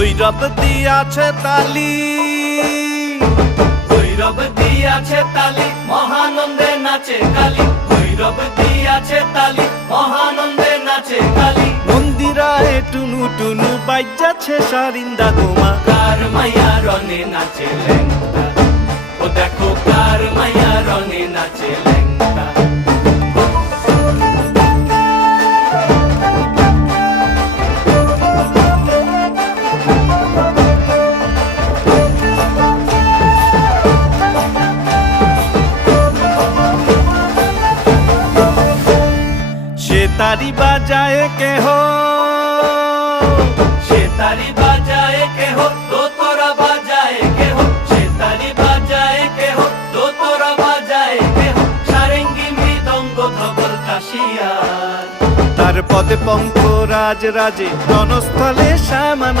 ভৈরব দিয়াছে তালি, ভৈরব দিয়াছে তালি, মহানন্দে নাচে কালী। ভৈরব দিয়াছে তালি, মহানন্দে নাচে কালী। মন্দিরায় টুনু টুনু বাইজাছে সারিন্দা গোমা। কার মাইয়া রনে নাচে ল্যাংটা, ও দেখো কার মাইয়া রনে নাচে ল্যাংটা। সে তারি বাজায় কেহ, সে তারি বাজায় কেহ, দোতরা বাজায় কেহ। সে তারি বাজায় কেহ, দোতরা বাজায় কেহ। সারেঙ্গি মৃদঙ্গ ধবল কাশিয়ার। তার পদে পঙ্ক রাজ রাজে রণস্থলে শ্যামানা।